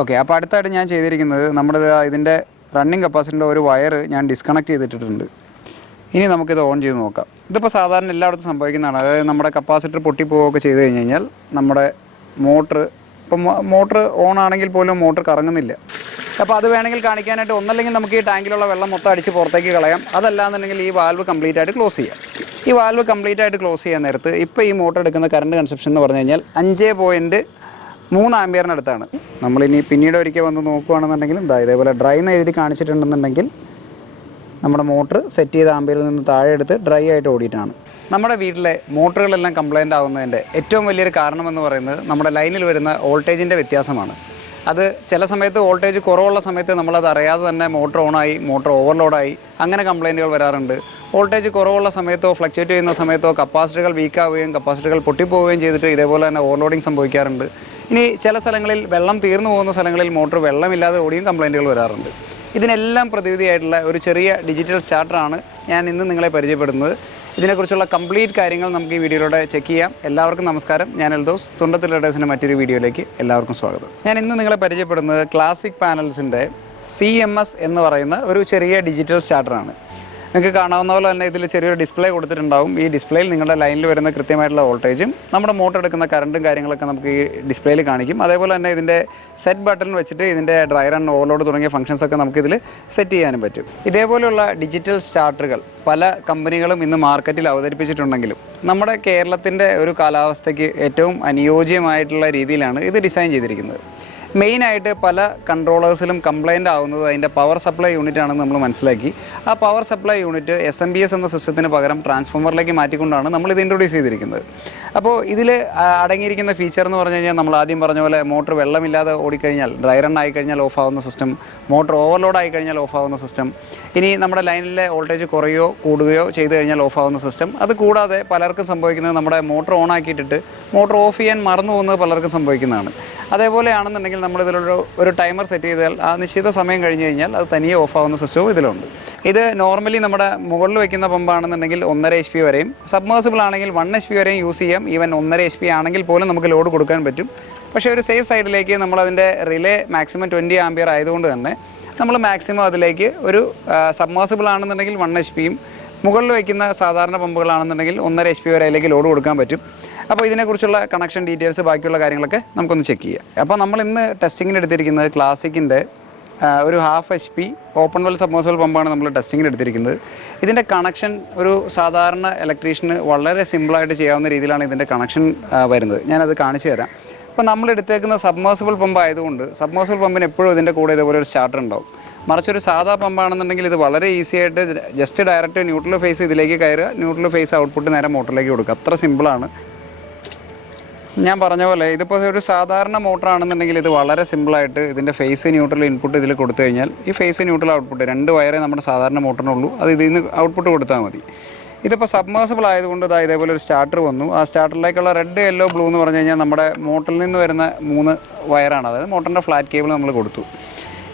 Okay അപ്പോൾ അടുത്തായിട്ട് ഞാൻ ചെയ്തിരിക്കുന്നത് നമ്മുടെ ഇതിന്റെ റണ്ണിങ് കപ്പാസിറ്റിന്റെ ഒരു വയർ ഞാൻ ഡിസ്കണക്ട് ചെയ്തിട്ടിട്ടുണ്ട്. ഇനി നമുക്കിത് ഓൺ ചെയ്ത് നോക്കാം. ഇതിപ്പോൾ സാധാരണ എല്ലായിടത്തും സംഭവിക്കുന്നതാണ്. അതായത് നമ്മുടെ കപ്പാസിറ്റർ പൊട്ടിപ്പോവുകയൊക്കെ ചെയ്ത് കഴിഞ്ഞ് കഴിഞ്ഞാൽ നമ്മുടെ മോട്ടർ ഇപ്പം മോട്ടർ ഓൺ ആണെങ്കിൽ പോലും മോട്ടർ കറങ്ങുന്നില്ല. അപ്പോൾ അത് വേണമെങ്കിൽ കാണിക്കാനായിട്ട് ഒന്നല്ലെങ്കിൽ നമുക്ക് ഈ ടാങ്കിലുള്ള വെള്ളം മൊത്തം അടിച്ച് പുറത്തേക്ക് കളയാം. അതല്ലാന്നുണ്ടെങ്കിൽ ഈ വാൽവ് കംപ്ലീറ്റ് ആയിട്ട് ക്ലോസ് ചെയ്യാം. ഈ വാൽവ് കംപ്ലീറ്റ് ആയിട്ട് ക്ലോസ് ചെയ്യാൻ നേരത്ത് ഇപ്പോൾ ഈ മോട്ടർ എടുക്കുന്ന കറണ്ട് കൺസപ്ഷൻ എന്ന് പറഞ്ഞു കഴിഞ്ഞാൽ അഞ്ച് പോയിന്റ് മൂന്ന് ആംബിയറിന് അടുത്താണ്. നമ്മളിനി പിന്നീട് ഒരിക്കൽ വന്ന് നോക്കുകയാണെന്നുണ്ടെങ്കിൽ എന്താ ഇതേപോലെ ഡ്രൈ എന്ന് എഴുതി കാണിച്ചിട്ടുണ്ടെന്നുണ്ടെങ്കിൽ നമ്മുടെ മോട്ടർ സെറ്റ് ചെയ്ത ആംബിയറിൽ നിന്ന് താഴെ എടുത്ത് ഡ്രൈ ആയിട്ട് ഓടിയിട്ടാണ്. നമ്മുടെ വീട്ടിലെ മോട്ടറുകളെല്ലാം കംപ്ലൈന്റ് ആവുന്നതിന്റെ ഏറ്റവും വലിയൊരു കാരണമെന്ന് പറയുന്നത് നമ്മുടെ ലൈനിൽ വരുന്ന വോൾട്ടേജിന്റെ വ്യത്യാസമാണ്. അത് ചില സമയത്ത് വോൾട്ടേജ് കുറവുള്ള സമയത്ത് നമ്മളത് അറിയാതെ തന്നെ മോട്ടർ ഓണായി മോട്ടർ ഓവർലോഡായി അങ്ങനെ കംപ്ലൈന്റുകൾ വരാറുണ്ട്. വോൾട്ടേജ് കുറവുള്ള സമയത്തോ ഫ്ലക്ച്വേറ്റ് ചെയ്യുന്ന സമയത്തോ കപ്പാസിറ്ററുകൾ വീക്കാവുകയും കപ്പാസിറ്ററുകൾ പൊട്ടിപ്പോവുകയും ചെയ്തിട്ട് ഇതേപോലെ തന്നെ ഓവർലോഡിങ് സംഭവിക്കാറുണ്ട്. ഇനി ചില സ്ഥലങ്ങളിൽ വെള്ളം തീർന്നു പോകുന്ന സ്ഥലങ്ങളിൽ മോട്ടോർ വെള്ളമില്ലാതെ ഓടിയും കംപ്ലൈന്റുകൾ വരാറുണ്ട്. ഇതിനെല്ലാം പ്രതിവിധിയായിട്ടുള്ള ഒരു ചെറിയ ഡിജിറ്റൽ സ്റ്റാർട്ടറാണ് ഞാൻ ഇന്ന് നിങ്ങളെ പരിചയപ്പെടുന്നത്. ഇതിനെക്കുറിച്ചുള്ള കംപ്ലീറ്റ് കാര്യങ്ങൾ നമുക്ക് ഈ വീഡിയോയിലൂടെ ചെക്ക് ചെയ്യാം. എല്ലാവർക്കും നമസ്കാരം. ഞാൻ എൽദോസ്. തുണ്ടത്തിൽ ലഡേഴ്സിന്റെ മറ്റൊരു വീഡിയോയിലേക്ക് എല്ലാവർക്കും സ്വാഗതം. ഞാൻ ഇന്ന് നിങ്ങളെ പരിചയപ്പെടുന്നത് ക്ലാസിക് പാനൽസിന്റെ സി എം എസ് എന്ന് പറയുന്ന ഒരു ചെറിയ ഡിജിറ്റൽ സ്റ്റാർട്ടറാണ്. നിങ്ങൾക്ക് കാണാവുന്ന പോലെ തന്നെ ഇതിൽ ചെറിയൊരു ഡിസ്പ്ലേ കൊടുത്തിട്ടുണ്ടാവും. ഈ ഡിസ്പ്ലേയിൽ നിങ്ങളുടെ ലൈനിൽ വരുന്ന കൃത്യമായിട്ടുള്ള വോൾട്ടേജും നമ്മുടെ മോട്ടർ എടുക്കുന്ന കറണ്ടും കാര്യങ്ങളൊക്കെ നമുക്ക് ഈ ഡിസ്പ്ലേയിൽ കാണിക്കും. അതേപോലെ തന്നെ ഇതിന്റെ സെറ്റ് ബട്ടൺ വെച്ചിട്ട് ഇതിന്റെ ഡ്രൈ റൺ ഓവർലോഡ് തുടങ്ങിയ ഫംഗ്ഷൻസ് ഒക്കെ നമുക്ക് ഇതിൽ സെറ്റ് ചെയ്യാനും പറ്റും. ഇതേപോലെയുള്ള ഡിജിറ്റൽ സ്റ്റാർട്ടറുകൾ പല കമ്പനികളും ഇന്ന് മാർക്കറ്റിൽ അവതരിപ്പിച്ചിട്ടുണ്ടെങ്കിലും നമ്മുടെ കേരളത്തിന്റെ ഒരു കാലാവസ്ഥയ്ക്ക് ഏറ്റവും അനുയോജ്യമായിട്ടുള്ള രീതിയിലാണ് ഇത് ഡിസൈൻ ചെയ്തിരിക്കുന്നത്. മെയിനായിട്ട് പല കൺട്രോളേഴ്സിലും കംപ്ലൈന്റ് ആവുന്നത് അതിന്റെ പവർ സപ്ലൈ യൂണിറ്റ് ആണെന്ന് നമ്മൾ മനസ്സിലാക്കി. ആ power supply unit S M B S എന്ന സിസ്റ്റത്തിന് പകരം ട്രാൻസ്ഫോമറിലേക്ക് മാറ്റിക്കൊണ്ടാണ് നമ്മൾ ഇത് ഇൻട്രൊഡ്യൂസ് ചെയ്തിരിക്കുന്നത്. അപ്പോൾ ഇതിൽ അടങ്ങിയിരിക്കുന്ന ഫീച്ചർ എന്ന് പറഞ്ഞു കഴിഞ്ഞാൽ നമ്മൾ ആദ്യം പറഞ്ഞ പോലെ മോട്ടർ വെള്ളമില്ലാതെ ഓടിക്കഴിഞ്ഞാൽ ഡ്രൈ റൺ ആയി കഴിഞ്ഞാൽ ഓഫ് ആവുന്ന സിസ്റ്റം മോട്ടർ ഓവർലോഡ് ആയി കഴിഞ്ഞാൽ ഓഫ് ആവുന്ന സിസ്റ്റം ഇനി നമ്മുടെ ലൈനിലെ വോൾട്ടേജ് കുറയോ കൂടുകയോ ചെയ്തു കഴിഞ്ഞാൽ ഓഫ് ആവുന്ന സിസ്റ്റം അത് കൂടാതെ പലർക്കും സംഭവിക്കുന്നത് നമ്മുടെ മോട്ടർ ഓൺ ആക്കിയിട്ടിട്ട് മോട്ടർ ഓഫ് ചെയ്യാൻ മറന്നു പോകുന്നത് പലർക്കും സംഭവിക്കുന്നതാണ്. അതേപോലെയാണെന്നുണ്ടെങ്കിൽ നമ്മൾ ഇതിലൊരു ഒരു ടൈമർ സെറ്റ് ചെയ്താൽ ആ നിശ്ചിത സമയം കഴിഞ്ഞ് കഴിഞ്ഞാൽ അത് തനിയെ ഓഫ് ആവുന്ന സിസ്റ്റവും ഇതിലുണ്ട്. ഇത് നോർമലി നമ്മുടെ മുകളിൽ വെക്കുന്ന പമ്പാണെന്നുണ്ടെങ്കിൽ ഒന്നര എച്ച് പി വരെയും സബ്മേഴ്സിബിൾ ആണെങ്കിൽ വൺ എച്ച് പി വരെയും യൂസ് ചെയ്യാം. ഈവൻ ഒന്നര എച്ച് പി ആണെങ്കിൽ പോലും നമുക്ക് ലോഡ് കൊടുക്കാൻ പറ്റും. പക്ഷേ ഒരു സേഫ് സൈഡിലേക്ക് നമ്മൾ അതിന്റെ റിലേ മാക്സിമം ട്വന്റി ആംബിയർ ആയതുകൊണ്ട് തന്നെ നമ്മൾ മാക്സിമം അതിലേക്ക് ഒരു സബ്മേഴ്സിബിൾ ആണെന്നുണ്ടെങ്കിൽ വൺ എച്ച് പിയും മുകളിൽ വയ്ക്കുന്ന സാധാരണ പമ്പുകളാണെന്നുണ്ടെങ്കിൽ ഒന്നര എച്ച് പി വരെ അതിലേക്ക് ലോഡ് കൊടുക്കാൻ പറ്റും. അപ്പോൾ ഇതിനെക്കുറിച്ചുള്ള കണക്ഷൻ ഡീറ്റെയിൽസ് ബാക്കിയുള്ള കാര്യങ്ങളൊക്കെ നമുക്കൊന്ന് ചെക്ക് ചെയ്യാം. അപ്പോൾ നമ്മൾ ഇന്ന് ടെസ്റ്റിങ്ങിന് എടുത്തിരിക്കുന്നത് ക്ലാസിക്കിന്റെ ഒരു half H P open well submersible പമ്പാണ് നമ്മൾ ടെസ്റ്റിങ്ങിന് എടുത്തിരിക്കുന്നത്. ഇതിന്റെ കണക്ഷൻ ഒരു സാധാരണ ഇലക്ട്രീഷ്യന് വളരെ സിമ്പിളായിട്ട് ചെയ്യാവുന്ന രീതിയിലാണ് ഇതിന്റെ കണക്ഷൻ വരുന്നത്. ഞാനത് കാണിച്ചു തരാം. അപ്പോൾ നമ്മൾ എടുത്തേക്കുന്ന സബ്മേഴ്സിബിൾ പമ്പ് ആയതുകൊണ്ട് സബ്മേഴ്സിബിൾ പമ്പിന് എപ്പോഴും ഇതിന്റെ കൂടെ ഇതുപോലെ ഒരു സ്റ്റാർട്ടർ ഉണ്ടാവും. മറിച്ച് ഒരു സാധാ പമ്പാണെന്നുണ്ടെങ്കിൽ ഇത് വളരെ ഈസി ആയിട്ട് ജസ്റ്റ് ഡയറക്റ്റ് ന്യൂട്രൽ ഫേസ് ഇതിലേക്ക് കയറുക. ന്യൂട്രൽ ഫേസ് ഔട്ട്പുട്ട് നേരെ മോട്ടറിലേക്ക് കൊടുക്കുക. അത്ര സിമ്പിളാണ് ഞാൻ പറഞ്ഞ പോലെ ഇതിപ്പോൾ ഒരു സാധാരണ മോട്ടർ ആണെന്നുണ്ടെങ്കിൽ ഇത് വളരെ സിമ്പിളായിട്ട് ഇതിന്റെ ഫേസ് ന്യൂട്രൽ ഇൻപുട്ട് ഇതിൽ കൊടുത്തു കഴിഞ്ഞാൽ ഈ ഫേസ് ന്യൂട്രൽ ഔട്ട്പുട്ട് രണ്ട് വയറേ നമ്മുടെ സാധാരണ മോട്ടറിനുള്ളൂ അത് ഇതിൽ നിന്ന് ഔട്ട്പുട്ട് കൊടുത്താൽ മതി. ഇതിപ്പോൾ സബ്മേഴ്സിബിൾ ആയതുകൊണ്ട് ഇതാ ഇതേപോലെ ഒരു സ്റ്റാർട്ടർ വന്നു. ആ സ്റ്റാർട്ടറിലേക്കുള്ള റെഡ് യെല്ലോ ബ്ലൂ എന്ന് പറഞ്ഞു കഴിഞ്ഞാൽ നമ്മുടെ മോട്ടറിൽ നിന്ന് വരുന്ന മൂന്ന് വയറാണ് അതായത് മോട്ടറിന്റെ ഫ്ലാറ്റ് കേബിൾ നമ്മൾ കൊടുത്തു.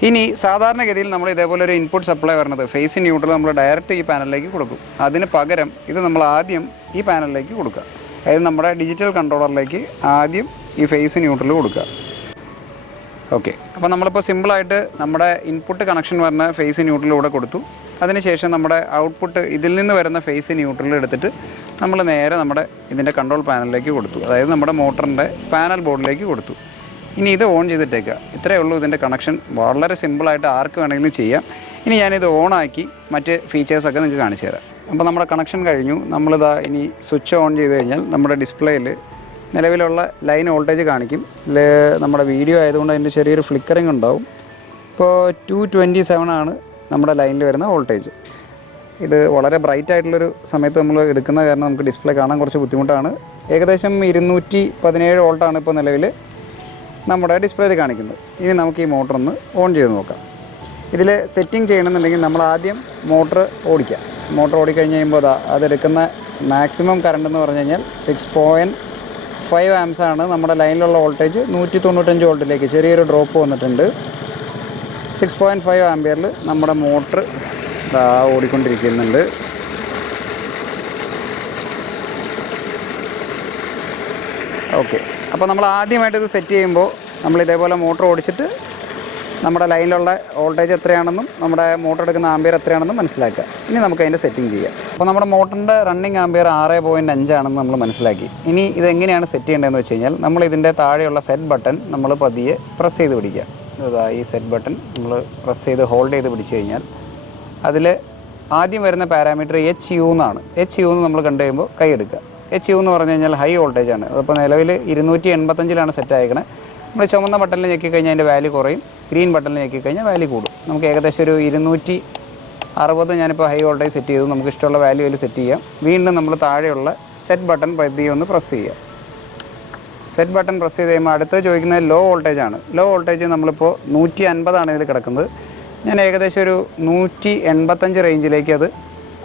ഇനി സാധാരണഗതിയിൽ നമ്മൾ ഇതേപോലെ ഒരു ഇൻപുട്ട് സപ്ലൈ വരുന്നത് ഫേസ് ന്യൂട്രൽ നമ്മൾ ഡയറക്റ്റ് ഈ പാനലിലേക്ക് കൊടുക്കും. അതിന് പകരം ഇത് നമ്മൾ ആദ്യം ഈ പാനലിലേക്ക് കൊടുക്കുക. അതായത് നമ്മുടെ ഡിജിറ്റൽ കൺട്രോളറിലേക്ക് ആദ്യം ഈ ഫേസ് ന്യൂട്രൽ കൊടുക്കുക. ഓക്കെ അപ്പോൾ നമ്മളിപ്പോൾ സിമ്പിളായിട്ട് നമ്മുടെ ഇൻപുട്ട് കണക്ഷൻ വരുന്ന ഫേസ് ന്യൂട്രലിലൂടെ കൊടുത്തു. അതിനുശേഷം നമ്മുടെ ഔട്ട്പുട്ട് ഇതിൽ നിന്ന് വരുന്ന ഫേസ് ന്യൂട്രൽ എടുത്തിട്ട് നമ്മൾ നേരെ നമ്മുടെ ഇതിന്റെ കൺട്രോൾ പാനലിലേക്ക് കൊടുത്തു. അതായത് നമ്മുടെ മോട്ടറിന്റെ പാനൽ ബോർഡിലേക്ക് കൊടുത്തു. ഇനി ഇത് ഓൺ ചെയ്തിട്ടേക്കുക ഇത്രയേ ഉള്ളൂ ഇതിന്റെ കണക്ഷൻ വളരെ സിമ്പിളായിട്ട് ആർക്ക് വേണമെങ്കിലും ചെയ്യാം. ഇനി ഞാനിത് ഓണാക്കി മറ്റ് ഫീച്ചേഴ്സൊക്കെ നിങ്ങൾക്ക് കാണിച്ചു തരാം. അപ്പോൾ നമ്മുടെ കണക്ഷൻ കഴിഞ്ഞു. നമ്മളിതാ ഇനി സ്വിച്ച് ഓൺ ചെയ്ത് കഴിഞ്ഞാൽ നമ്മുടെ ഡിസ്പ്ലേയിൽ നിലവിലുള്ള ലൈൻ വോൾട്ടേജ് കാണിക്കും. നമ്മുടെ വീഡിയോ ആയതുകൊണ്ട് അതിന്റെ ചെറിയൊരു ഫ്ലിക്കറിങ് ഉണ്ടാവും. ഇപ്പോൾ ടു ട്വന്റി സെവൻ ആണ് നമ്മുടെ ലൈനിൽ വരുന്ന വോൾട്ടേജ് ഇത് വളരെ ബ്രൈറ്റ് ആയിട്ടുള്ളൊരു സമയത്ത് നമ്മൾ എടുക്കുന്ന കാരണം നമുക്ക് ഡിസ്പ്ലേ കാണാൻ കുറച്ച് ബുദ്ധിമുട്ടാണ്. ഏകദേശം ഇരുന്നൂറ്റി പതിനേഴ് വോൾട്ടാണ് ഇപ്പോൾ നിലവിൽ നമ്മുടെ ഡിസ്പ്ലേയിൽ കാണിക്കുന്നത്. ഇനി നമുക്ക് ഈ മോട്ടർ ഒന്ന് ഓൺ ചെയ്ത് നോക്കാം. ഇതിൽ സെറ്റിംഗ് ചെയ്യണമെന്നുണ്ടെങ്കിൽ നമ്മൾ ആദ്യം മോട്ടർ ഓടിക്കുക. മോട്ടർ ഓടിക്കഴിഞ്ഞ് കഴിയുമ്പോൾ അതാ അതെടുക്കുന്ന മാക്സിമം കറണ്ട് എന്ന് പറഞ്ഞു കഴിഞ്ഞാൽ സിക്സ് പോയിന്റ് ഫൈവ് ആംസ് ആണ് നമ്മുടെ ലൈനിലുള്ള വോൾട്ടേജ് നൂറ്റി തൊണ്ണൂറ്റഞ്ച് വോൾട്ടിലേക്ക് ചെറിയൊരു ഡ്രോപ്പ് വന്നിട്ടുണ്ട്. സിക്സ് പോയിന്റ് ഫൈവ് ആംബിയറിൽ നമ്മുടെ മോട്ടർ ഇതാ ഓടിക്കൊണ്ടിരിക്കുന്നുണ്ട്. ഓക്കെ അപ്പോൾ നമ്മൾ ആദ്യമായിട്ട് ഇത് സെറ്റ് ചെയ്യുമ്പോൾ നമ്മൾ ഇതേപോലെ മോട്ടർ ഓടിച്ചിട്ട് നമ്മുടെ ലൈനിലുള്ള വോൾട്ടേജ് എത്രയാണെന്നും നമ്മുടെ മോട്ടർ എടുക്കുന്ന ആംബിയർ എത്രയാണെന്നും മനസ്സിലാക്കുക. ഇനി നമുക്ക് അതിന്റെ സെറ്റിംഗ് ചെയ്യാം. അപ്പോൾ നമ്മുടെ മോട്ടറിന്റെ റണ്ണിങ് ആംബിയർ ആറ് പോയിന്റ് അഞ്ചാണെന്ന് നമ്മൾ മനസ്സിലാക്കി. ഇനി ഇതെങ്ങനെയാണ് സെറ്റ് ചെയ്യേണ്ടതെന്ന് വെച്ച് കഴിഞ്ഞാൽ നമ്മൾ ഇതിന്റെ താഴെയുള്ള സെറ്റ് ബട്ടൺ നമ്മൾ പതിയെ പ്രസ് ചെയ്ത് പിടിക്കുക. ഇതാ ഈ സെറ്റ് ബട്ടൺ നമ്മൾ പ്രസ് ചെയ്ത് ഹോൾഡ് ചെയ്ത് പിടിച്ചു കഴിഞ്ഞാൽ അതിൽ ആദ്യം വരുന്ന പാരാമീറ്റർ എച്ച് യു എന്നാണ്. എച്ച് യു എന്ന് നമ്മൾ കണ്ടു കഴിയുമ്പോൾ കൈ എടുക്കുക. എച്ച് യു എന്ന് പറഞ്ഞു കഴിഞ്ഞാൽ ഹൈ വോൾട്ടേജ് ആണ്. അതിപ്പോൾ നിലവിൽ ഇരുന്നൂറ്റി എൺപത്തഞ്ചിലാണ് സെറ്റ് ആയിരിക്കണത് നമ്മൾ ചുമന്ന ബട്ടണിൽ ഞെക്കി കഴിഞ്ഞാൽ അതിന്റെ വാല്യൂ കുറയും. ഗ്രീൻ ബട്ടണിൽ ഞെക്കി കഴിഞ്ഞാൽ വാല്യൂ കൂടും. നമുക്ക് ഏകദേശം ഒരു ഇരുന്നൂറ്റി അറുപത് ഞാനിപ്പോൾ ഹൈ വോൾട്ടേജ് സെറ്റ് ചെയ്തു. നമുക്ക് ഇഷ്ടമുള്ള വാല്യൂ അതിൽ സെറ്റ് ചെയ്യാം. വീണ്ടും നമ്മൾ താഴെയുള്ള സെറ്റ് ബട്ടൺ പ്രതി ഒന്ന് പ്രസ് ചെയ്യുക. സെറ്റ് ബട്ടൺ പ്രസ് ചെയ്ത് കഴിയുമ്പോൾ അടുത്ത് ചോദിക്കുന്നത് ലോ വോൾട്ടേജ് ആണ്. ലോ വോൾട്ടേജ് നമ്മളിപ്പോൾ നൂറ്റി അൻപതാണ് ഇതിൽ കിടക്കുന്നത്. ഞാൻ ഏകദേശം ഒരു നൂറ്റി എൺപത്തഞ്ച് റേഞ്ചിലേക്ക് അത്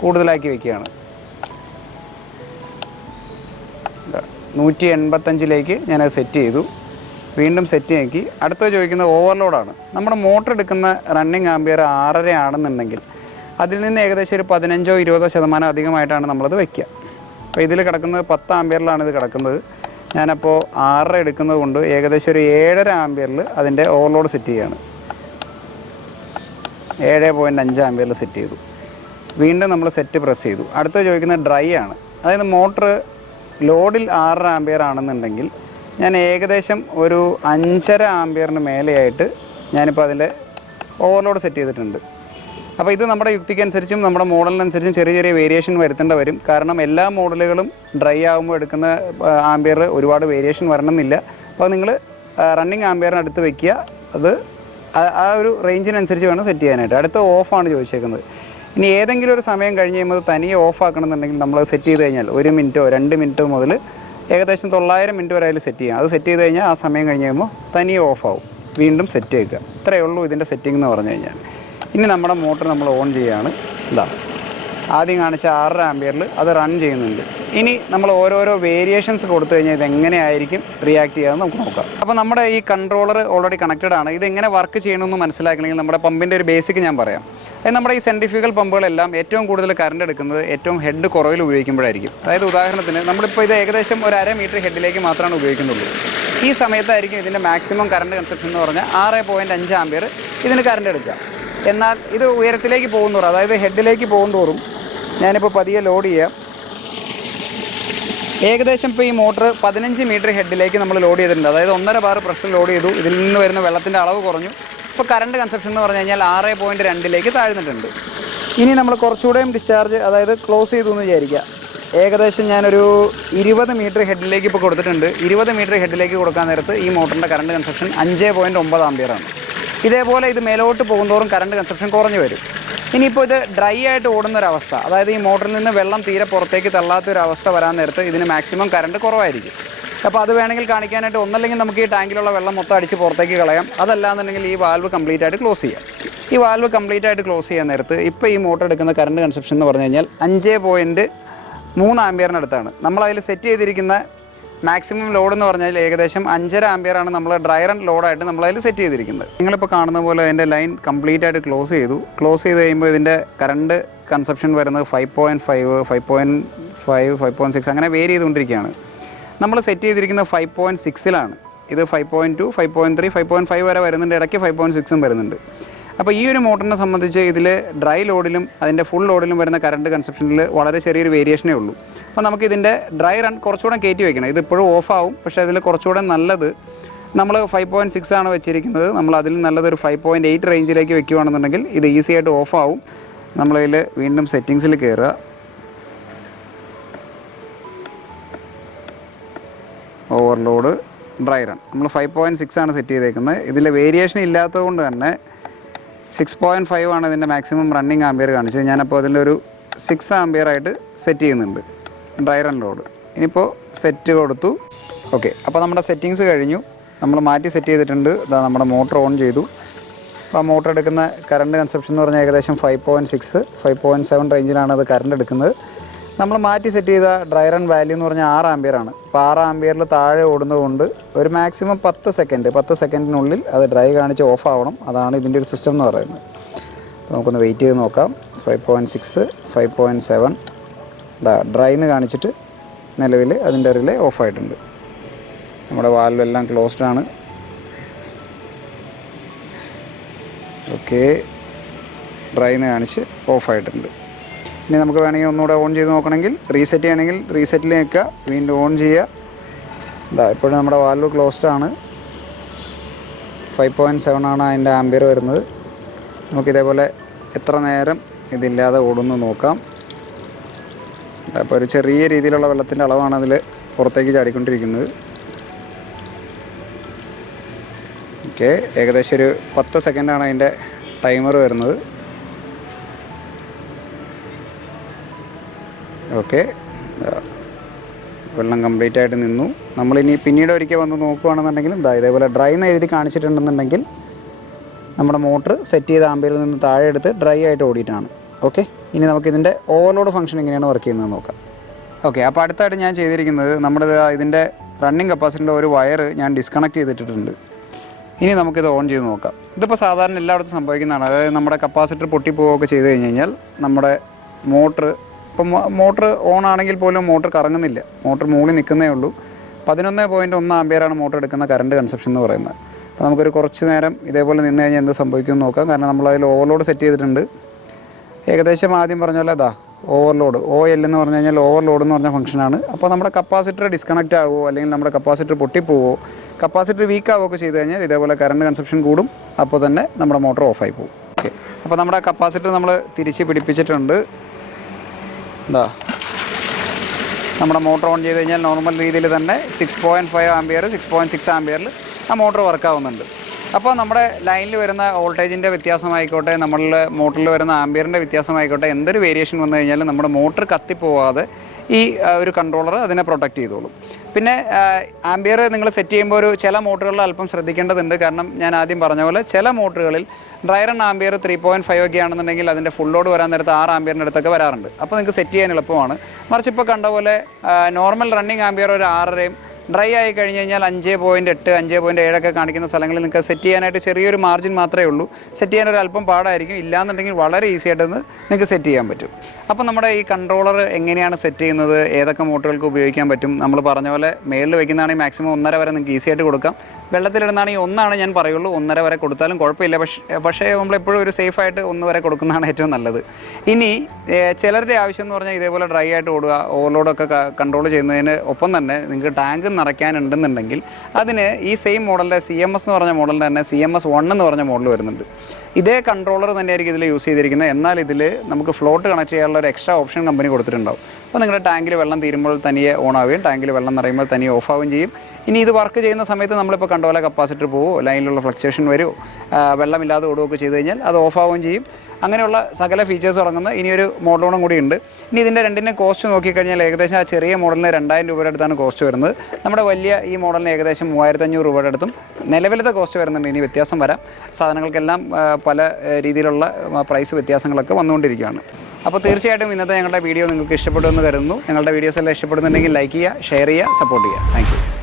കൂടുതലാക്കി വെക്കുകയാണ്. നൂറ്റി എൺപത്തഞ്ചിലേക്ക് ഞാനത് സെറ്റ് ചെയ്തു. വീണ്ടും സെറ്റ് ആക്കി. അടുത്ത ചോദിക്കുന്നത് ഓവർലോഡാണ് നമ്മുടെ മോട്ടർ എടുക്കുന്ന റണ്ണിങ് ആംബിയർ ആറര ആണെന്നുണ്ടെങ്കിൽ അതിൽ നിന്ന് ഏകദേശം ഒരു പതിനഞ്ചോ ഇരുപതോ ശതമാനം അധികമായിട്ടാണ് നമ്മളത് വെക്കുക. അപ്പോൾ ഇതിൽ കിടക്കുന്നത് പത്ത് ആംബിയറിലാണ് ഇത് കിടക്കുന്നത്. ഞാനപ്പോൾ ആറര എടുക്കുന്നത് കൊണ്ട് ഏകദേശം ഒരു ഏഴര ആംബിയറിൽ അതിന്റെ ഓവർലോഡ് സെറ്റ് ചെയ്യുകയാണ് ഏഴ് പോയിന്റ് അഞ്ച് ആംബിയറിൽ സെറ്റ് ചെയ്തു. വീണ്ടും നമ്മൾ സെറ്റ് പ്രസ് ചെയ്തു. അടുത്ത ചോദിക്കുന്നത് ഡ്രൈ ആണ്. അതായത് മോട്ടർ ലോഡിൽ ആറര ആംബിയർ ആണെന്നുണ്ടെങ്കിൽ ഞാൻ ഏകദേശം ഒരു അഞ്ചര ആംബിയറിന് മേലെയായിട്ട് ഞാനിപ്പോൾ അതിന്റെ ഓവർലോഡ് സെറ്റ് ചെയ്തിട്ടുണ്ട്. അപ്പോൾ ഇത് നമ്മുടെ യുക്തിക്കനുസരിച്ചും നമ്മുടെ മോഡലിനനുസരിച്ചും ചെറിയ ചെറിയ വേരിയേഷൻ വരുത്തേണ്ട വരും. കാരണം എല്ലാ മോഡലുകളും ഡ്രൈ ആകുമ്പോൾ എടുക്കുന്ന ആംബിയർ ഒരുപാട് വേരിയേഷൻ വരണമെന്നില്ല. അപ്പോൾ നിങ്ങൾ റണ്ണിങ് ആംബിയറിന് അടുത്ത് വെക്കുക. അത് ആ ഒരു റേഞ്ചിനനുസരിച്ച് വേണം സെറ്റ് ചെയ്യാനായിട്ട്. അടുത്ത ഓഫാണ് ചോദിച്ചേക്കുന്നത്. ഇനി ഏതെങ്കിലും ഒരു സമയം കഴിഞ്ഞ് കഴിയുമ്പോൾ തനിയെ ഓഫ് ആക്കണമെന്നുണ്ടെങ്കിൽ നമ്മൾ സെറ്റ് ചെയ്ത് കഴിഞ്ഞാൽ ഒരു മിനിറ്റോ രണ്ട് മിനിറ്റോ മുതൽ ഏകദേശം തൊള്ളായിരം മിനിറ്റ് വരെ അതിൽ സെറ്റ് ചെയ്യാം. അത് സെറ്റ് ചെയ്ത് കഴിഞ്ഞാൽ ആ സമയം കഴിഞ്ഞ് കഴിയുമ്പോൾ തനിയെ ഓഫാവും വീണ്ടും സെറ്റ് ചെയ്യുക ഇത്രയേ ഉള്ളൂ ഇതിന്റെ സെറ്റിംഗ് എന്ന് പറഞ്ഞു കഴിഞ്ഞാൽ. ഇനി നമ്മുടെ മോട്ടർ നമ്മൾ ഓൺ ചെയ്യുകയാണ്. ഇതാ. ആദ്യം കാണിച്ച ആറര ആംബിയറിൽ അത് റൺ ചെയ്യുന്നുണ്ട്. ഇനി നമ്മൾ ഓരോരോ വേരിയേഷൻസ് കൊടുത്തു കഴിഞ്ഞാൽ ഇതെങ്ങനെയായിരിക്കും റിയാക്ട് ചെയ്യാമെന്ന് നമുക്ക് നോക്കാം. അപ്പോൾ നമ്മുടെ ഈ കൺട്രോളർ ഓൾറെഡി കണക്റ്റഡ് ആണ്. ഇതെങ്ങനെ വർക്ക് ചെയ്യണമെന്ന് മനസ്സിലാക്കണമെങ്കിൽ നമ്മുടെ പമ്പിന്റെ ഒരു ബേസിക് ഞാൻ പറയാം. നമ്മുടെ ഈ സെൻട്രിഫ്യൂഗൽ പമ്പുകളെല്ലാം ഏറ്റവും കൂടുതൽ കറണ്ട് എടുക്കുന്നത് ഏറ്റവും ഹെഡ് കുറവിൽ ഉപയോഗിക്കുമ്പോഴായിരിക്കും. അതായത് ഉദാഹരണത്തിന് നമ്മളിപ്പോൾ ഇത് ഏകദേശം ഒരു അര മീറ്റർ ഹെഡിലേക്ക് മാത്രമാണ് ഉപയോഗിക്കുന്നുള്ളൂ. ഈ സമയത്തായിരിക്കും ഇതിന്റെ മാക്സിമം കറണ്ട് കൺസപ്ഷൻ എന്ന് പറഞ്ഞാൽ ആറ് പോയിന്റ് അഞ്ച് ആംബിയർ ഇതിന് കറണ്ട് എടുക്കുക. എന്നാൽ ഇത് ഉയരത്തിലേക്ക് പോകുന്നതോറും അതായത് ഹെഡിലേക്ക് പോകുന്നതോറും ഞാനിപ്പോൾ പതിയെ ലോഡ് ചെയ്യാം. ഏകദേശം ഇപ്പോൾ ഈ മോട്ടർ പതിനഞ്ച് മീറ്റർ ഹെഡിലേക്ക് നമ്മൾ ലോഡ് ചെയ്തിട്ടുണ്ട്. അതായത് ഒന്നര ബാർ പ്രഷർ ലോഡ് ചെയ്തു. ഇതിൽ നിന്ന് വരുന്ന വെള്ളത്തിന്റെ അളവ് കുറഞ്ഞു. ഇപ്പോൾ കറണ്ട് കൺസപ്ഷൻ എന്ന് പറഞ്ഞു കഴിഞ്ഞാൽ ആറ് പോയിന്റ് രണ്ടിലേക്ക് താഴ്ന്നിട്ടുണ്ട്. ഇനി നമ്മൾ കുറച്ചുകൂടെയും ഡിസ്ചാർജ് അതായത് ക്ലോസ് ചെയ്തു എന്ന് വിചാരിക്കുക. ഏകദേശം ഞാനൊരു ഇരുപത് മീറ്റർ ഹെഡിലേക്ക് ഇപ്പോൾ കൊടുത്തിട്ടുണ്ട്. ഇരുപത് മീറ്റർ ഹെഡിലേക്ക് കൊടുക്കാൻ നേരത്ത് ഈ മോട്ടറിന്റെ കറണ്ട് കൺസപ്ഷൻ അഞ്ച് പോയിന്റ് ഒമ്പത് ആംബിയറാണ് ഇതേപോലെ ഇത് മേലോട്ട് പോകുന്തോറും കറണ്ട് കൺസപ്ഷൻ കുറഞ്ഞു വരും. ഇനിയിപ്പോൾ ഇത് ഡ്രൈ ആയിട്ട് ഓടുന്ന ഒരു അവസ്ഥ അതായത് ഈ മോട്ടറിൽ നിന്ന് വെള്ളം തീരെ പുറത്തേക്ക് തള്ളാത്ത ഒരു അവസ്ഥ വരാൻ നേരത്ത് ഇതിന് മാക്സിമം കറണ്ട് കുറവായിരിക്കും. അപ്പോൾ അത് വേണമെങ്കിൽ കാണിക്കാനായിട്ട് ഒന്നല്ലെങ്കിൽ നമുക്ക് ഈ ടാങ്കിലുള്ള വെള്ളം മൊത്തം അടിച്ച് പുറത്തേക്ക് കളയാം. അതല്ലാന്നുണ്ടെങ്കിൽ ഈ വാൽവ് കംപ്ലീറ്റ് ആയിട്ട് ക്ലോസ് ചെയ്യാം. ഈ വാൽവ് കംപ്ലീറ്റ് ആയിട്ട് ക്ലോസ് ചെയ്യാൻ നേരത്ത് ഇപ്പോൾ ഈ മോട്ടർ എടുക്കുന്ന കറണ്ട് കൺസപ്ഷൻ എന്ന് പറഞ്ഞു കഴിഞ്ഞാൽ അഞ്ച് പോയിന്റ് മൂന്ന് ആംബിയറിനടുത്താണ് നമ്മൾ അതിൽ സെറ്റ് ചെയ്തിരിക്കുന്ന മാക്സിമം ലോഡ് എന്ന് പറഞ്ഞാൽ ഏകദേശം അഞ്ചര ആംബിയറാണ് നമ്മൾ ഡ്രൈ റൺ ലോഡായിട്ട് നമ്മൾ അതിൽ സെറ്റ് ചെയ്തിരിക്കുന്നത്. നിങ്ങളിപ്പോൾ കാണുന്ന പോലെ അതിന്റെ ലൈൻ കംപ്ലീറ്റ് ആയിട്ട് ക്ലോസ് ചെയ്തു. ക്ലോസ് ചെയ്ത് കഴിയുമ്പോൾ ഇതിന്റെ കറണ്ട് കൺസപ്ഷൻ വരുന്നത് five point five five point five five point six അങ്ങനെ വേരി ചെയ്തുകൊണ്ടിരിക്കുകയാണ്. നമ്മൾ സെറ്റ് ചെയ്തിരിക്കുന്ന ഫൈവ് പോയിന്റ് സിക്സിലാണ് ഇത് five point two five point three five point five വരെ വരുന്നുണ്ട്. ഇടയ്ക്ക് ഫൈവ് പോയിന്റ് സിക്സും വരുന്നുണ്ട്. അപ്പോൾ ഈ ഒരു മോട്ടറിനെ സംബന്ധിച്ച് ഇതിൽ ഡ്രൈ ലോഡിലും അതിന്റെ ഫുൾ ലോഡിലും വരുന്ന കറണ്ട് കൺസപ്ഷനിൽ വളരെ ചെറിയൊരു വേരിയേഷനേ ഉള്ളൂ. അപ്പോൾ നമുക്ക് ഇതിന്റെ ഡ്രൈ റൺ കുറച്ചുകൂടെ കയറ്റി വയ്ക്കണം ഇത് ഇപ്പോഴും ഓഫാവും പക്ഷേ അതിൽ കുറച്ചുകൂടെ നല്ലത് നമ്മൾ ഫൈവ് പോയിന്റ് സിക്സ് ആണ് വെച്ചിരിക്കുന്നത്. നമ്മൾ അതിൽ നല്ലതൊരു ഫൈവ് പോയിന്റ് എയ്റ്റ് റേഞ്ചിലേക്ക് വെക്കുകയാണെന്നുണ്ടെങ്കിൽ ഇത് ഈസി ആയിട്ട് ഓഫാവും നമ്മളതിൽ വീണ്ടും സെറ്റിങ്സിൽ കയറുക ഓവർലോഡ് ഡ്രൈ റൺ നമ്മൾ ഫൈവ് പോയിന്റ് സിക്സ് ആണ് സെറ്റ് ചെയ്തേക്കുന്നത്. ഇതിൽ വേരിയേഷൻ ഇല്ലാത്തത് കൊണ്ട് തന്നെ സിക്സ് പോയിന്റ് ഫൈവ് ആണ് ഇതിന്റെ മാക്സിമം റണ്ണിങ് ആംബിയർ കാണിച്ചത്. ഞാനപ്പോൾ അതിന്റെ ഒരു സിക്സ് ആംബിയർ ആയിട്ട് സെറ്റ് ചെയ്യുന്നുണ്ട്. ഡ്രൈ റൺ ലോഡ് ഇനിയിപ്പോൾ സെറ്റ് കൊടുത്തു. ഓക്കെ അപ്പോൾ നമ്മുടെ സെറ്റിങ്സ് കഴിഞ്ഞു. നമ്മൾ മാറ്റി സെറ്റ് ചെയ്തിട്ടുണ്ട്. ഇതാ നമ്മുടെ മോട്ടർ ഓൺ ചെയ്തു. അപ്പോൾ ആ മോട്ടർ എടുക്കുന്ന കറണ്ട് കൺസപ്ഷൻ എന്ന് പറഞ്ഞാൽ ഏകദേശം five point six five point seven റേഞ്ചിലാണ് അത് കറണ്ട് എടുക്കുന്നത്. നമ്മൾ മാറ്റി സെറ്റ് ചെയ്ത ഡ്രൈ റൺ വാല്യൂ എന്ന് പറഞ്ഞാൽ ആറ് ആംബിയർ ആണ്. അപ്പോൾ ആറ് ആംബിയറിൽ താഴെ ഓടുന്നതുകൊണ്ട് ഒരു മാക്സിമം പത്ത് സെക്കൻഡ് പത്ത് സെക്കൻഡിനുള്ളിൽ അത് ഡ്രൈ കാണിച്ച് ഓഫ് ആവണം. അതാണ് ഇതിന്റെ ഒരു സിസ്റ്റം എന്ന് പറയുന്നത്. നമുക്കൊന്ന് വെയിറ്റ് ചെയ്ത് നോക്കാം. Five point six five point seven ഇതാ ഡ്രൈ എന്ന് കാണിച്ചിട്ട് നിലവിൽ അതിന്റെ റിലേ ഓഫായിട്ടുണ്ട് നമ്മുടെ വാൽവെല്ലാം ക്ലോസ്ഡ് ആണ്. ഓക്കെ ഡ്രൈ എന്ന് കാണിച്ച് ഓഫായിട്ടുണ്ട് ഇനി നമുക്ക് വേണമെങ്കിൽ ഒന്നുകൂടെ ഓൺ ചെയ്ത് നോക്കണമെങ്കിൽ റീസെറ്റ് ചെയ്യണമെങ്കിൽ റീസെറ്റിൽ നിൽക്കുക വീണ്ടും ഓൺ ചെയ്യുക. ഇതാ ഇപ്പോഴും നമ്മുടെ വാൽവ് ക്ലോസ്ഡ് ആണ്. ഫൈവ് പോയിന്റ് സെവൻ ആണ് അതിന്റെ ആംബിയർ വരുന്നത്. നമുക്കിതേപോലെ എത്ര നേരം ഇതില്ലാതെ ഓടുന്നു നോക്കാം. അപ്പോൾ ഒരു ചെറിയ രീതിയിലുള്ള വെള്ളത്തിന്റെ അളവാണ് അതിൽ പുറത്തേക്ക് ചാടിക്കൊണ്ടിരിക്കുന്നത്. ഓക്കെ ഏകദേശം ഒരു പത്ത് സെക്കൻഡാണ് അതിന്റെ ടൈമർ വരുന്നത്. ഓക്കെ. വെള്ളം കംപ്ലീറ്റ് ആയിട്ട് നിന്നു. നമ്മളിനി പിന്നീട് ഒരിക്കൽ വന്ന് നോക്കുകയാണെന്നുണ്ടെങ്കിലും ഇതാ ഇതേപോലെ ഡ്രൈ എന്ന് എഴുതി കാണിച്ചിട്ടുണ്ടെന്നുണ്ടെങ്കിൽ നമ്മുടെ മോട്ടർ സെറ്റ് ചെയ്ത ആമ്പിയിൽ നിന്ന് താഴെ എടുത്ത് ഡ്രൈ ആയിട്ട് ഓടിയിട്ടാണ്. ഓക്കെ? ഇനി നമുക്ക് ഇതിന്റെ ഓവർലോഡ് ഫംഗ്ഷൻ എങ്ങനെയാണ് വർക്ക് ചെയ്യുന്നത് നോക്കാം. ഓക്കെ അപ്പോൾ അടുത്തായിട്ട് ഞാൻ ചെയ്തിരിക്കുന്നത് നമ്മൾ ഇതിന്റെ റണ്ണിങ് കപ്പാസിറ്റിന്റെ ഒരു വയർ ഞാൻ ഡിസ്കണക്ട് ചെയ്തിട്ടിട്ടുണ്ട്. ഇനി നമുക്കിത് ഓൺ ചെയ്ത് നോക്കാം. ഇതിപ്പോൾ സാധാരണ എല്ലായിടത്തും സംഭവിക്കുന്നതാണ്. അതായത് നമ്മുടെ കപ്പാസിറ്റർ പൊട്ടിപ്പോവുകയൊക്കെ ചെയ്ത് കഴിഞ്ഞ് കഴിഞ്ഞാൽ നമ്മുടെ മോട്ടർ ഇപ്പം മോട്ടർ ഓൺ ആണെങ്കിൽ പോലും മോട്ടർ കറങ്ങുന്നില്ല. മോട്ടർ മൂളി നിൽക്കുന്നേ ഉള്ളൂ. പതിനൊന്ന് പോയിന്റ് ഒന്ന് ആമ്പിയറാണ് മോട്ടർ എടുക്കുന്ന കറണ്ട് കൺസപ്ഷൻ എന്ന് പറയുന്നത്. അപ്പോൾ നമുക്കൊരു കുറച്ച് നേരം ഇതേപോലെ നിന്ന് കഴിഞ്ഞാൽ എന്ത് സംഭവിക്കുമെന്ന് നോക്കാം. കാരണം നമ്മൾ അതിൽ ഓവർലോഡ് സെറ്റ് ചെയ്തിട്ടുണ്ട്. ഏകദേശം ആദ്യം പറഞ്ഞ പോലെ അതാ ഓവർലോഡ് ഒ എൽ എന്ന് പറഞ്ഞു കഴിഞ്ഞാൽ ഓവർലോഡ് എന്ന് പറഞ്ഞ ഫംഗ്ഷനാണ് അപ്പോൾ നമ്മുടെ കപ്പാസിറ്റർ ഡിസ്കണക്റ്റ് ആവുമോ അല്ലെങ്കിൽ നമ്മുടെ കപ്പാസിറ്റർ പൊട്ടിപ്പോവോ കപ്പാസിറ്റർ വീക്ക് ആവുകയൊക്കെ ചെയ്ത് കഴിഞ്ഞാൽ ഇതേപോലെ കറണ്ട് കൺസപ്ഷൻ കൂടും. അപ്പോൾ തന്നെ നമ്മുടെ മോട്ടർ ഓഫായി പോകും. ഓക്കെ അപ്പോൾ നമ്മുടെ കപ്പാസിറ്റർ നമ്മൾ തിരിച്ച് പിടിപ്പിച്ചിട്ടുണ്ട്. എന്താ നമ്മുടെ മോട്ടർ ഓൺ ചെയ്ത് കഴിഞ്ഞാൽ നോർമൽ രീതിയിൽ തന്നെ six point five ampere six point six ആംബിയറിൽ ആ മോട്ടർ വർക്കാവുന്നുണ്ട് അപ്പോൾ നമ്മുടെ ലൈനിൽ വരുന്ന വോൾട്ടേജിന്റെ വ്യത്യാസമായിക്കോട്ടെ നമ്മളിൽ മോട്ടറിൽ വരുന്ന ആംബിയറിന്റെ വ്യത്യാസമായിക്കോട്ടെ എന്തൊരു വേരിയേഷൻ വന്നു കഴിഞ്ഞാലും നമ്മുടെ മോട്ടർ കത്തിപ്പോവാതെ ഈ ഒരു കൺട്രോളർ അതിനെ പ്രൊട്ടക്റ്റ് ചെയ്തോളും. പിന്നെ ആംബിയർ നിങ്ങൾ സെറ്റ് ചെയ്യുമ്പോൾ ഒരു ചില മോട്ടറുകളിൽ അല്പം ശ്രദ്ധിക്കേണ്ടതുണ്ട്. കാരണം ഞാൻ ആദ്യം പറഞ്ഞ പോലെ ചില മോട്ടറുകളിൽ dry run ampere three point five ഒക്കെ ആണെന്നുണ്ടെങ്കിൽ അതിന്റെ ഫുൾ ലോഡ് വരാൻ നേരത്ത് ആറ് ആംബിയറിന്റെ അടുത്തൊക്കെ വരാറുണ്ട്. അപ്പോൾ നിങ്ങൾക്ക് സെറ്റ് ചെയ്യാൻ എളുപ്പമാണ്. മറിച്ച് ഇപ്പോൾ കണ്ട പോലെ നോർമൽ റണ്ണിങ് ആംബിയർ ഒരു ആറരയും ഡ്രൈ ആയി കഴിഞ്ഞ് കഴിഞ്ഞാൽ അഞ്ച് പോയിന്റ് എട്ട് അഞ്ച് പോയിന്റ് ഏഴൊക്കെ കാണിക്കുന്ന സ്ഥലങ്ങളിൽ നിങ്ങൾക്ക് സെറ്റ് ചെയ്യാനായിട്ട് ചെറിയൊരു മാർജിൻ മാത്രമേ ഉള്ളൂ. സെറ്റ് ചെയ്യാൻ ഒരു അല്പം പാടായിരിക്കും. ഇല്ലാന്നുണ്ടെങ്കിൽ വളരെ ഈസി ആയിട്ട് നിങ്ങൾക്ക് സെറ്റ് ചെയ്യാൻ പറ്റും. അപ്പോൾ നമ്മുടെ ഈ കൺട്രോളർ എങ്ങനെയാണ് സെറ്റ് ചെയ്യുന്നത്? ഏതൊക്കെ മോട്ടറുകൾക്ക് ഉപയോഗിക്കാൻ പറ്റും? നമ്മൾ പറഞ്ഞ പോലെ മേളിൽ വെക്കുന്നതാണെങ്കിൽ മാക്സിമം ഒന്നര വരെ നിങ്ങൾക്ക് ഈസി ആയിട്ട് കൊടുക്കാം. വെള്ളത്തിലിടുന്നതാണെങ്കിൽ ഒന്നാണ് ഞാൻ പറയുള്ളൂ. ഒന്നര വരെ കൊടുത്താലും കുഴപ്പമില്ല. പക്ഷേ പക്ഷേ നമ്മളെപ്പോഴും ഒരു സേഫ് ആയിട്ട് ഒന്ന് വരെ കൊടുക്കുന്നതാണ് ഏറ്റവും നല്ലത്. ഇനി ചിലരുടെ ആവശ്യം എന്ന് പറഞ്ഞാൽ ഇതേപോലെ ഡ്രൈ ആയിട്ട് ഓടുക ഓവർലോഡൊക്കെ കൺട്രോൾ ചെയ്യുന്നതിന് ഒപ്പം തന്നെ നിങ്ങൾക്ക് ടാങ്ക് നിറയ്ക്കാനുണ്ടെന്നുണ്ടെങ്കിൽ അതിന് ഈ സെയിം മോഡലിന്റെ സി എം എസ് എന്ന് പറഞ്ഞ മോഡൽ തന്നെ സി എം എസ് വൺ എന്ന് പറഞ്ഞ മോഡൽ വരുന്നുണ്ട്. ഇതേ കൺട്രോളർ തന്നെയായിരിക്കും ഇതിൽ യൂസ് ചെയ്തിരിക്കുന്നത്. എന്നാൽ ഇതിൽ നമുക്ക് ഫ്ലോട്ട് കണക്ട് ചെയ്യാനുള്ള ഒരു എക്സ്ട്രാ ഓപ്ഷൻ കമ്പനി കൊടുത്തിട്ടുണ്ടാവും. അപ്പോൾ നിങ്ങളുടെ ടാങ്കിൽ വെള്ളം തീരുമ്പോൾ തനിയെ ഓൺ ആവുകയും ടാങ്കിൽ വെള്ളം നിറയുമ്പോൾ തനിയെ ഓഫ് ആവുകയും ചെയ്യും. ഇനി ഇത് വർക്ക് ചെയ്യുന്ന സമയത്ത് നമ്മളിപ്പോൾ കണ്ട പോലെ കപ്പാസിറ്റർ പോവോ? ലൈനിലുള്ള ഫ്ലക്ച്വേഷൻ വരുമോ വെള്ളമില്ലാതെ ഓടുകയൊക്കെ ചെയ്ത് കഴിഞ്ഞാൽ അത് ഓഫ് ആവുകയും ചെയ്യും. അങ്ങനെയുള്ള സകല ഫീച്ചേഴ്സ് തുടങ്ങുന്ന ഇനിയൊരു മോഡലോണും കൂടി ഉണ്ട് ഇനി ഇതിന്റെ രണ്ടിന്റെ കോസ്റ്റ് നോക്കിക്കഴിഞ്ഞാൽ ഏകദേശം ആ ചെറിയ മോഡലിന് രണ്ടായിരം രൂപയുടെ അടുത്താണ് കോസ്റ്റ് വരുന്നത്. നമ്മുടെ വലിയ ഈ മോഡലിന് ഏകദേശം മൂവായിരത്തഞ്ഞൂറ് രൂപയുടെ അടുത്തും നിലവിലത്തെ കോസ്റ്റ് വരുന്നുണ്ട്. ഇനി വ്യത്യാസം വരാം. സാധനങ്ങൾക്കെല്ലാം പല രീതിയിലുള്ള പ്രൈസ് വ്യത്യാസങ്ങളൊക്കെ വന്നുകൊണ്ടിരിക്കുകയാണ്. അപ്പോൾ തീർച്ചയായിട്ടും ഇന്നത്തെ ഞങ്ങളുടെ വീഡിയോ നിങ്ങൾക്ക് ഇഷ്ടപ്പെടുമെന്ന് കരുതുന്നു. ഞങ്ങളുടെ വീഡിയോസ് എല്ലാം ഇഷ്ടപ്പെടുന്നുണ്ടെങ്കിൽ ലൈക്ക് ചെയ്യുക ഷെയർ ചെയ്യുക സപ്പോർട്ട് ചെയ്യുക. താങ്ക്